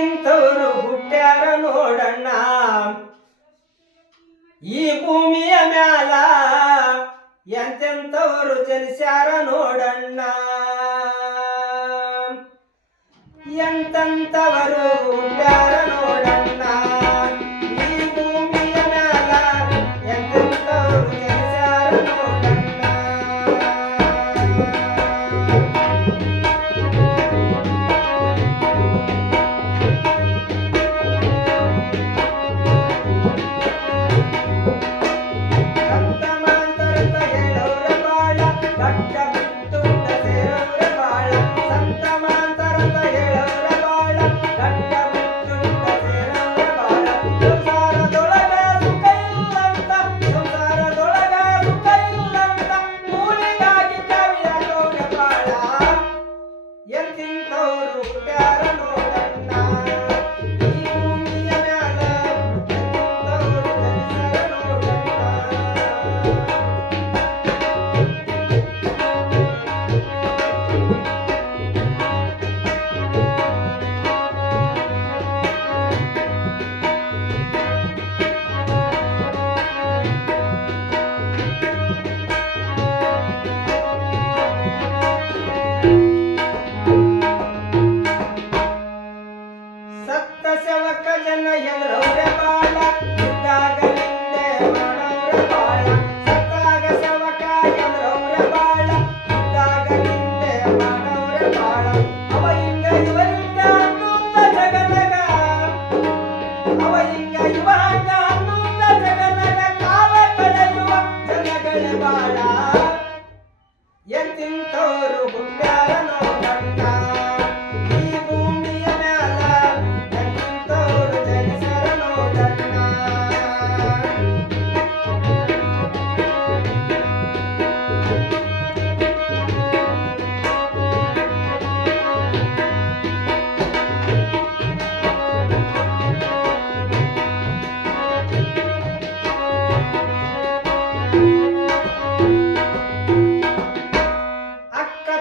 ಎಂತಿಂತವರು ಹುಟ್ಟ್ಯಾರ ನೋಡಣ್ಣ ಈ ಭೂಮಿಯ ಮ್ಯಾಲ ಎಂತೆಂತವರು ಜನಿಸ್ಯಾರ ನೋಡಣ್ಣ ಎಂತಂತವರು ಹುಟ್ಟ್ಯಾರ ನೋಡಣ್ಣ ಈ ಭೂಮಿಯ ಮ್ಯಾಲ ಎಂತೆಂತವರು ಜನಿಸ್ಯಾರ ನೋಡಣ್ಣ ಸೇವಕ ಜನ ಎದುರವ್ರೆ ಬಾಳ ಇದ್ದಾಗ ನಿಂದೆ ಮಾಡವ್ರೆ ಬಾಳ ಸತ್ತಾಗ ಸೇವಕ ಎದುರವ್ರೆ ಬಾಳ ಇದ್ದಾಗ ನಿಂದೆ ಮಾಡವ್ರೆ ಬಾಳ ಅವ ಹಿಂಗ ಇವ ಹಿಂಗ ಅನ್ನುತ್ತ ಜಗದಾಗ ಅವ ಹಿಂಗ ಇವ ಹಂಗ ಅನ್ನುತ್ತ ಜಗದಾಗ ಕಾಲ ಕಳೆಯುವ ಜನಗಳೇ ಬಾಳ ಎಂತಿಂತವರು ಹುಟ್ಟ್ಯಾರ ನೋಡಣ್ಣ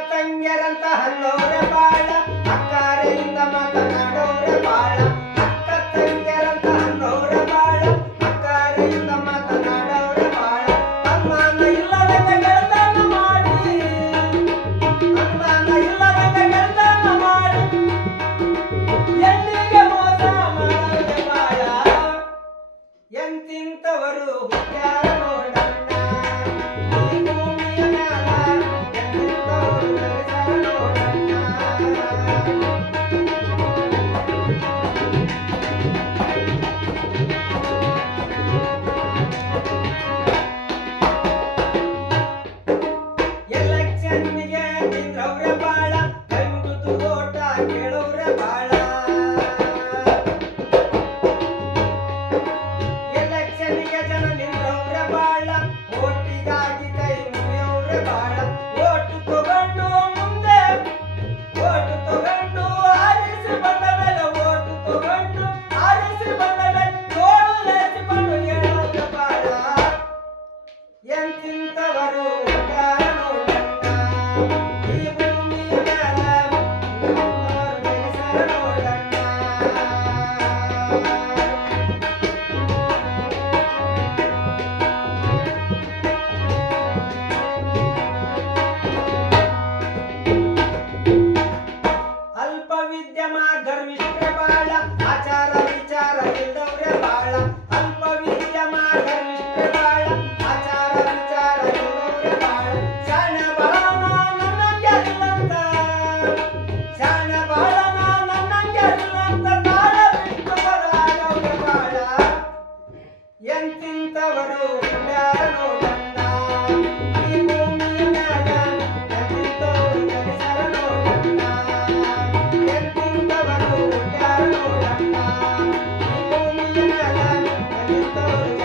ತಂಗ್ಯರಂತ ಹನ್ನೋರೆ ಬಾಳ ಅಕ್ಕಾರೆಯಿಂದ ಮಾತನಾಡೋರೆ ಬಾಳ ಅಕ್ಕ ತಂಗ್ಯರಂತ ಹನ್ನೋರೆ ಬಾಳ ಅಕ್ಕಾರೆಯಿಂದ ಮಾತನಾಡೋರೆ ಬಾಳ ಅನುಮಾನ ಇಲ್ಲದಂಗ ಗೆಳತನ ಮಾಡಿ ಅನುಮಾನ ಇಲ್ಲದಂಗ ಗೆಳತನ ಮಾಡಿ ಎಲ್ಲಿಗೆ ಮೋಸ ಮಾಡೋರೆ ಬಾಳ ಎಂತಿಂತವರು ಹುಟ್ಟ್ಯಾರ ನೋಡಣ್ಣ ಈ ಭೂಮಿಯ ಮ್ಯಾಲ ಎಂತಿಂತವರು ಜನಿಸ್ಯಾರ ನೋಡಣ್ಣ ಎಲೆಕ್ಷನ್ನಿಗೆ ನಿಂತ್ರವ್ರೆ ಬಾಳ ಕೈ ಮುಗಿದು ಓಟ ಕೇಳವ್ರೆ ಬಾಳ ಎಲೆಕ್ಷನ್ನಿಗೆ ಜನ ನಿಂತ್ರವ್ರೆ ಬಾಳ ಓಟಿಗಾಗಿ ಕೈ ಮುಗಿಯವ್ರೆ ಬಾಳ ಓಟು ತಗೊಂಡು ಮುಂದೆ ಓಟು ತಗೊಂಡು ಆರಿಸಿ ಬಂದ ಮೇಲೆ ಓಟು ತಗೊಂಡು ಆರಿಸಿ ಬಂದ ಮೇಲೆ ತೋಳು ಲೇಚಿಕೊಂಡು ಹೇಳೋರೆ ಬಾಳ ಎಂತಿಂತವರು ಹುಟ್ಟ್ಯಾರ ನೋಡಣ್ಣ ಈ ಭೂಮಿಯ ಮ್ಯಾಲ ಎಂತಿಂತವರು ಜನಿಸ್ಯಾರ ನೋಡಣ್ಣ ಅಲ್ಪ ವಿದ್ಯಮ ಗರ್ವಿಷ್ಟ್ರೆ ಬಾಳ ಆಚಾರ ವಿಚಾರ ಇಲ್ಲದವ್ರೆ ಬಾಳ ಅಲ್ಪ ವಿದ್ಯಮ ಗರ್ವಿಷ್ಟ್ರೆ ಬಾಳ ಆಚಾರ ವಿಚಾರ ಇಲ್ಲದವ್ರೆ ಬಾಳ ಶಾಣ ಬಾಳನ ನನ್ನಂಗೆ ಅಲ್ಲಂತ ಶಾಣ ಬಾಳನ ನನ್ನಂಗೆ ಅಲ್ಲಂತ ತಾಳ ಬಿಟ್ಟು ಬದಲಾಗವ್ರೆ ಬಾಳ ಎಂತಿಂತವರು ಹುಟ್ಟ್ಯಾರ ನೋಡಣ್ಣ ಈ ಭೂಮಿಯ ಮ್ಯಾಲ ಎಂತಿಂತವರು ಜನಿಸ್ಯಾರ ನೋಡಣ್ಣ ಎಂತಿಂತವರು ಹುಟ್ಟ್ಯಾರ ನೋಡಣ್ಣ ಈ ಭೂಮಿಯ ಮ್ಯಾಲ ಎಂತಿಂತವರು